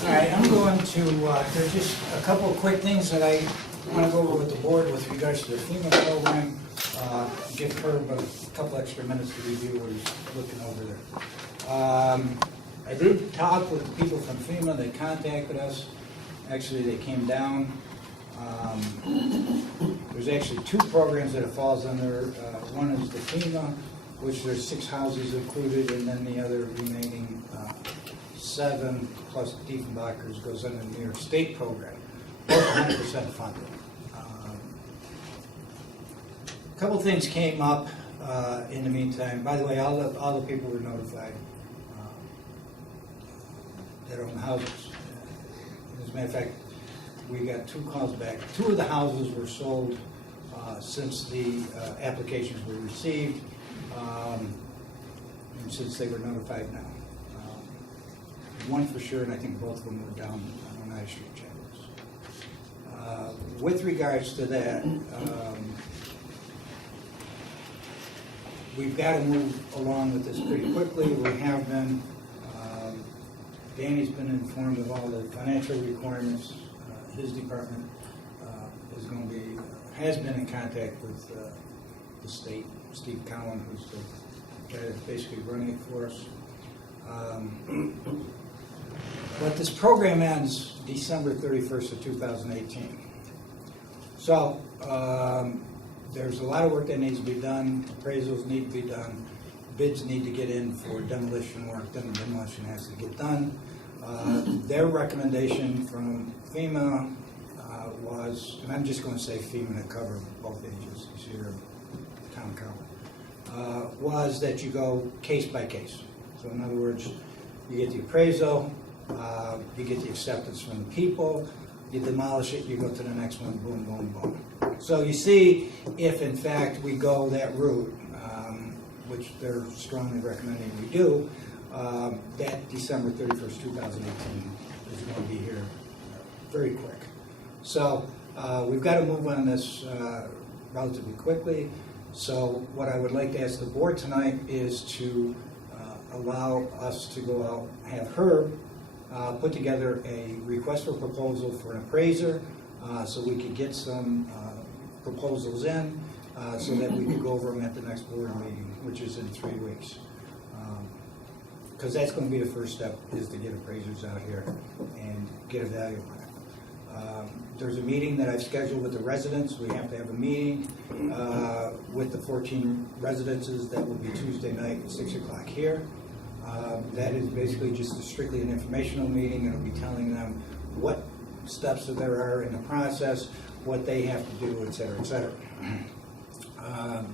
All right, I'm going to, there's just a couple of quick things that I want to go over with the board with regards to the FEMA program. Give Herb a couple extra minutes to review what he's looking over there. I did talk with the people from FEMA. They contacted us. Actually, they came down. There's actually two programs that it falls under. One is the FEMA, which there's 6 houses included, and then the other remaining 7 plus Diefenbachers goes under the New York State program. Both 100% funded. A couple things came up in the meantime. By the way, all the people were notified that own houses. As a matter of fact, we got 2 calls back. 2 of the houses were sold since the applications were received, and since they were notified now. One for sure, and I think both of them were down on I Street chapters. With regards to that, we've got to move along with this pretty quickly. We have been. Danny's been informed of all the financial requirements. His department is going to be, has been in contact with the state. Steve Cowan, who's the guy that's basically running it for us. But this program ends December 31st of 2018. So there's a lot of work that needs to be done. Appraisals need to be done. Bids need to get in for demolition work. Then the demolition has to get done. Their recommendation from FEMA was, and I'm just going to say FEMA to cover both agencies here, town council, was that you go case by case. So in other words, you get the appraisal, you get the acceptance from the people, you demolish it, you go to the next one, boom, boom, boom. So you see if in fact we go that route, which they're strongly recommending we do, that December 31st, 2018 is going to be here very quick. So we've got to move on this relatively quickly. So what I would like to ask the board tonight is to allow us to go out, have Herb put together a request for proposal for an appraiser so we could get some proposals in so that we could go over them at the next board meeting, which is in 3 weeks. Because that's going to be the first step, is to get appraisers out here and get a value on it. There's a meeting that I've scheduled with the residents. We have to have a meeting with the 14 residences. That will be Tuesday night at 6 o'clock here. That is basically just strictly an informational meeting. It'll be telling them what steps there are in the process, what they have to do, et cetera, et cetera.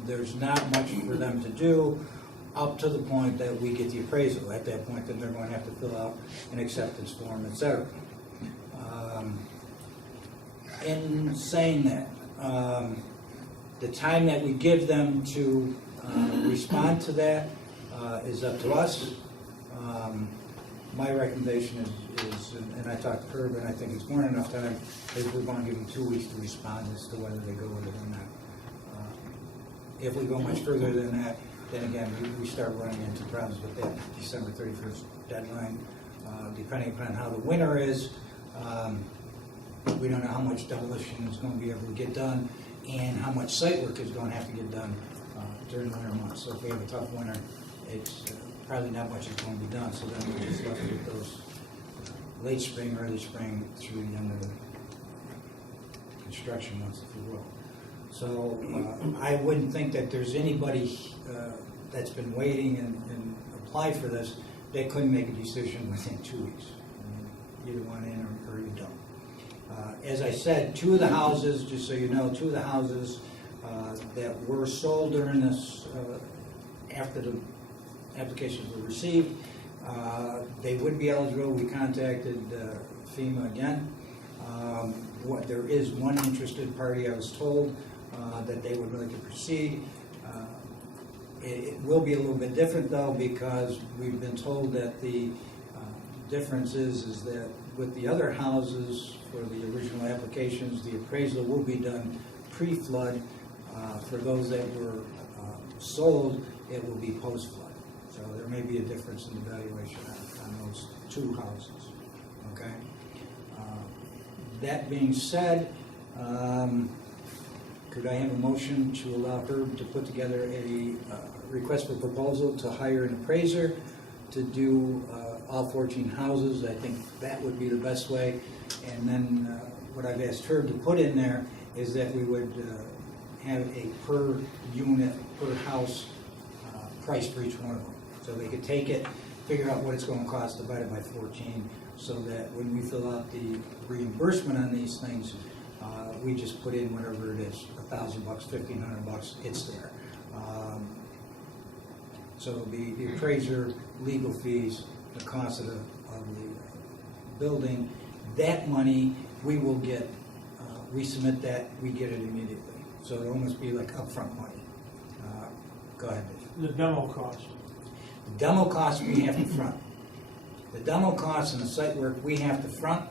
There's not much for them to do up to the point that we get the appraisal. At that point, then they're going to have to fill out an acceptance form, et cetera. In saying that, the time that we give them to respond to that is up to us. My recommendation is, and I talked to Herb, and I think it's more than enough time, is we're going to give them 2 weeks to respond as to whether they go with it or not. If we go much further than that, then again, we start running into problems with that December 31st deadline. Depending upon how the winter is, we don't know how much demolition is going to be able to get done and how much site work is going to have to get done during the winter months. So if we have a tough winter, it's probably not much is going to be done. So then we're just left with those late spring, early spring through the end of the construction months, if you will. So I wouldn't think that there's anybody that's been waiting and applied for this that couldn't make a decision within 2 weeks. Either one in or you don't. As I said, 2 of the houses, just so you know, 2 of the houses that were sold during this, after the applications were received, they would be eligible. We contacted FEMA again. There is one interested party, I was told, that they would like to proceed. It will be a little bit different though, because we've been told that the difference is that with the other houses for the original applications, the appraisal will be done pre-flood. For those that were sold, it will be post-flood. So there may be a difference in the valuation on those 2 houses. Okay. That being said, could I have a motion to allow Herb to put together a request for proposal to hire an appraiser to do all 14 houses? I think that would be the best way. And then what I've asked Herb to put in there is that we would have a per unit, per house price for each one of them. So they could take it, figure out what it's going to cost divided by 14, so that when we fill out the reimbursement on these things, we just put in whatever it is, $1,000, $1,500, it's there. So it'll be the appraiser, legal fees, the cost of the building. That money, we will get, we submit that, we get it immediately. So it'll almost be like upfront money. Go ahead, Dave. The demo cost. The demo costs we have to front. The demo costs and the site work we have to front,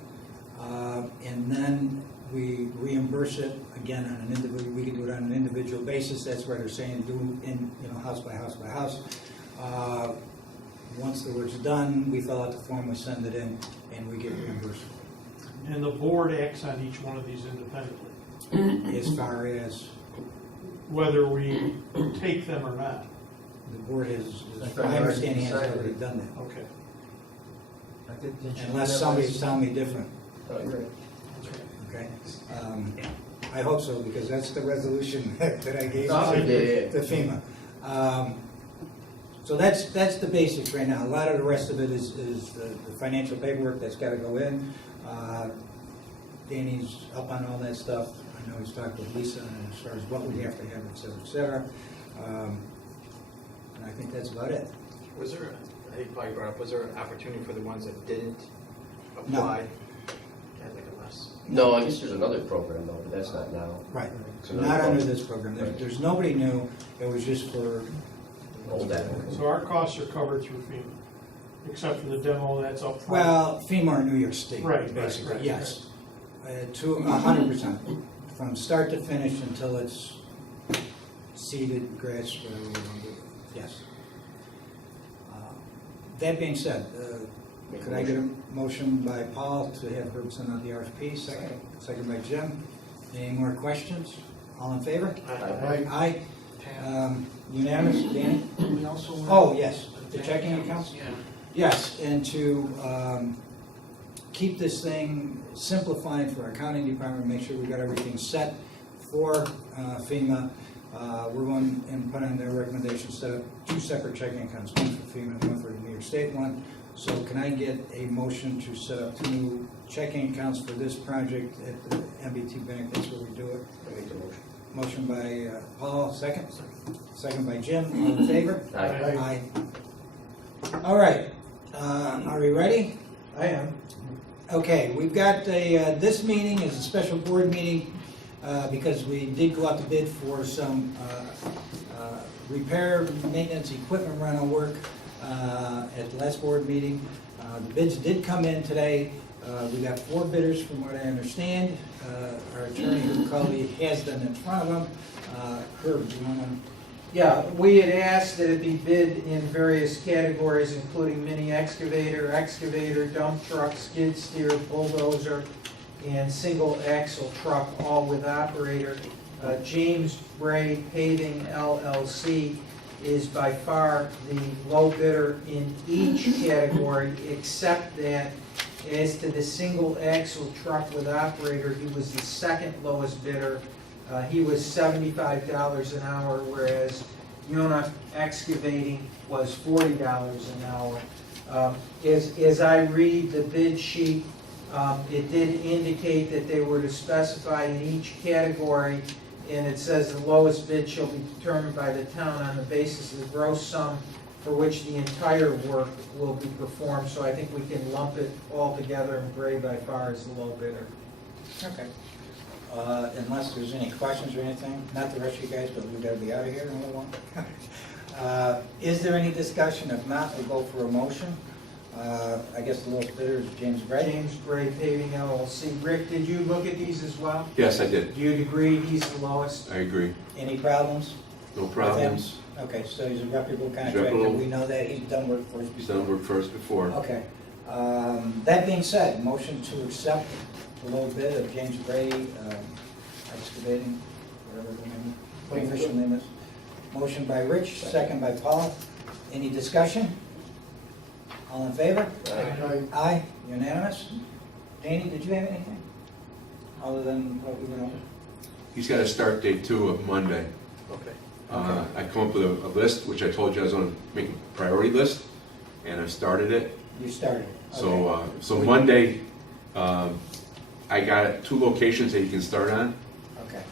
and then we reimburse it again on an individual. We can do it on an individual basis. That's where they're saying do in house by house by house. Once the work's done, we fill out the form, we send it in, and we get reimbursed. And the board acts on each one of these independently, As far as whether we take them or not. the board has, my understanding has already done that. Okay. Unless somebody's telling me different. Oh, you're right. Okay, I hope so, because that's the resolution that I gave Yeah. to FEMA. So that's the basics right now. A lot of the rest of it is the financial paperwork that's got to go in. Danny's up on all that stuff. I know he's talked with Lisa as far as what we have to have, et cetera, et cetera. And I think that's about it. Was there, I think Paul, you brought up, was there an opportunity for the ones that didn't apply? Had like a less? No, I guess there's another program though, but that's not now. Right. So Not under this program. There's nobody new. It was just for Old applicants. So our costs are covered through FEMA, except for the demo that's up front. Well, FEMA or New York State, Right, basically, right. yes. To 100%, from start to finish until it's seeded, grass, whatever we're going to do, yes. That being said, could I get a motion by Paul to have Herb send out the RFP? Second by Jim. Any more questions? All in favor? Aye. Aye. Unanimous, Danny? We also want- Oh, yes, the checking accounts? Yeah. Yes, and to keep this thing simplified for our accounting department, make sure we got everything set for FEMA. We're going and put on their recommendation, set up 2 separate checking accounts, one for FEMA and one for the New York State one. So can I get a motion to set up 2 new checking accounts for this project at the MBT Bank? That's where we do it. I make the motion. Motion by Paul, second. Second by Jim. All in favor? Aye. All right. Are we ready? I am. Okay, we've got this meeting is a special board meeting because we did go out to bid for some repair, maintenance, equipment rental work at the last board meeting. The bids did come in today. We got 4 bidders from what I understand. Our attorney who probably has them in front of them. Herb, do you want to? Yeah, we had asked that it be bid in various categories, including mini excavator, excavator, dump truck, skid steer, bulldozer, and single axle truck, all with operator. James Bray Paving LLC is by far the low bidder in each category, except that as to the single axle truck with operator, he was the second lowest bidder. He was $75 an hour, whereas Yona Excavating was $40 an hour. As I read the bid sheet, it did indicate that they were to specify in each category, and it says the lowest bid shall be determined by the town on the basis of the gross sum for which the entire work will be performed. So I think we can lump it all together, and Bray by far is the low bidder. Okay. Unless there's any questions or anything, not the rest of you guys, but we've got to be out of here in a little while. Is there any discussion? If not, we'll go for a motion. I guess the lowest bidder is James Bray. James Bray Paving LLC. Rick, did you look at these as well? Yes, I did. Do you agree he's the lowest? I agree. Any problems? No problems. Okay, so he's a reputable contractor. Reputable. We know that. He's done work for us He's before. done work for us before. Okay. That being said, motion to accept the low bid of James Gray Excavating, whatever the official name is. Motion by Rich, second by Paul. Any discussion? All in favor? Aye, unanimous. Danny, did you have anything? Other than what we went over? He's got a start date too of Monday. Okay. I come up with a list, which I told you I was gonna make a priority list, and I've started it. You started. So, Okay. so Monday, I got 2 locations that you can start on. Okay.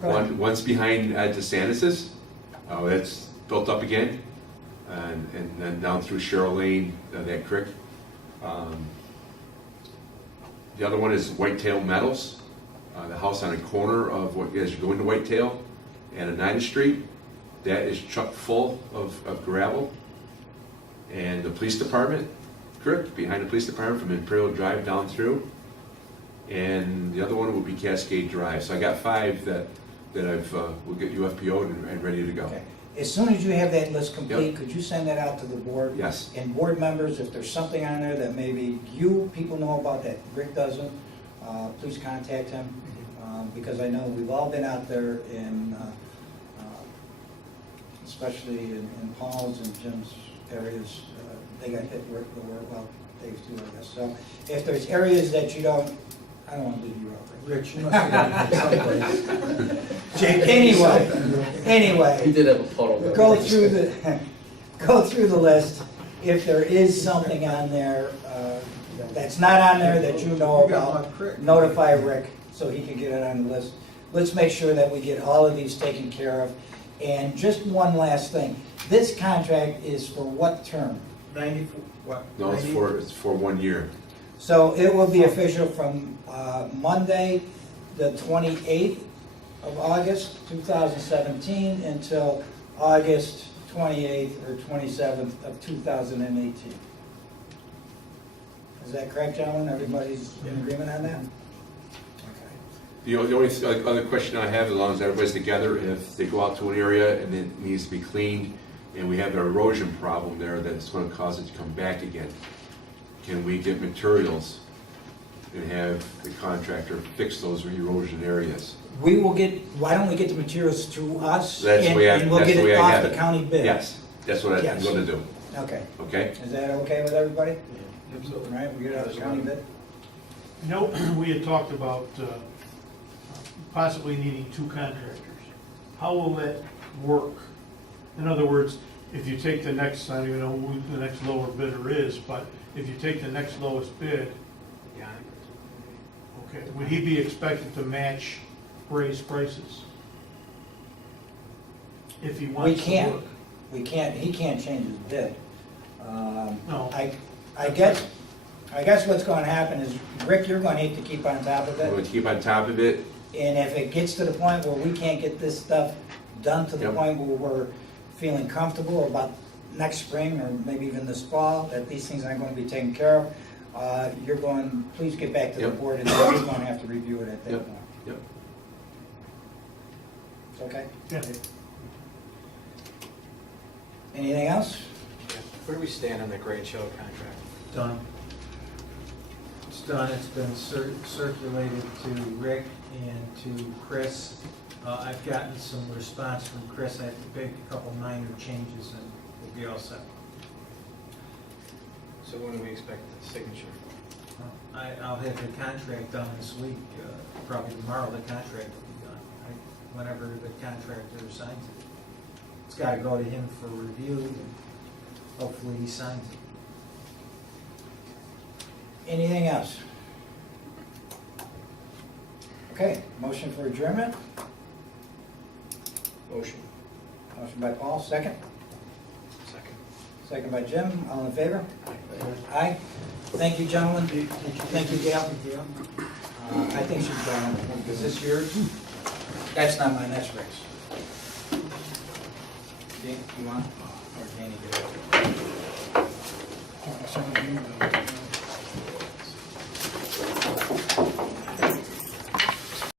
Go ahead. One's behind DeSantis's, that's built up again, and then down through Cheryl Lane, that creek. The other one is Whitetail Meadows, the house on the corner of what, as you go into Whitetail and Oneida Street, that is chock full of gravel. And the police department, creek behind the police department from Imperial Drive down through. And the other one would be Cascade Drive. So I got 5 that I've, will get UFPO'd and ready to go. Okay. As soon as you have that list complete, could you send that out to the board? Yes. And board members, if there's something on there that maybe people know about that Rick doesn't, please contact him. Because I know we've all been out there in, especially in Paul's and Jim's areas, they got hit with the word, well, Dave's too, I guess. So if there's areas that you don't, I don't want to leave you out. Rich, you must have done it someplace. Anyway, He did have a puddle. there. go through the list. If there is something on there that's not on there that you know about, notify Rick so he can get it on the list. Let's make sure that we get all of these taken care of. And just one last thing, this contract is for what term? 94, what? No, it's for 1 year. So it will be official from Monday, the 28th of August, 2017, until August 28th or 27th of 2018. Is that correct, gentlemen? Everybody's in agreement on that? The only other question I have, as long as everybody's together, if they go out to an area and it needs to be cleaned, and we have an erosion problem there that's going to cause it to come back again, can we get materials and have the contractor fix those erosion areas? We will get, why don't we get the materials through us? That's the way I- And we'll that's get the way it I off have the it. county bid? Yes, that's what I'm Yes. going to do, Okay. okay? Is that okay with everybody? Yeah, absolutely. All right, we get it off the county bid? You know, we had talked about possibly needing 2 contractors. How will that work? In other words, if you take the next, I don't even know who the next lower bidder is, but if you take the next lowest bid, Yeah. okay, would he be expected to match raised prices? If he We wants to can't. work? We can't, he can't change his bid. No. I guess what's going to happen is, Rick, you're going to need to keep on top of I'm it. going to keep on top of it. And if it gets to the point where we can't get this stuff done to the Yep. point where we're feeling comfortable about next spring or maybe even this fall, that these things aren't going to be taken care of, you're going, please get back to the Yep. board and we're going to have to review it at that Yep. point. Yep. Okay? Yeah. Anything else? Where do we stand on the Great Show contract? Done. It's done, it's been circulated to Rick and to Chris. I've gotten some response from Chris, I have to make a couple minor changes and we'll be all set. So when do we expect the signature? I'll have the contract done this week, probably tomorrow the contract will be done, whenever the contractor signs it. It's gotta go to him for review and hopefully he signs it. Anything else? Okay, motion for adjournment? Motion. Motion by Paul, second. Second. Second by Jim, all in favor? Aye. Thank you, gentlemen. Thank you, Gail. I think she's done. Is this yours? That's not mine, that's Rick's. Dan, you want? Or Danny, get it?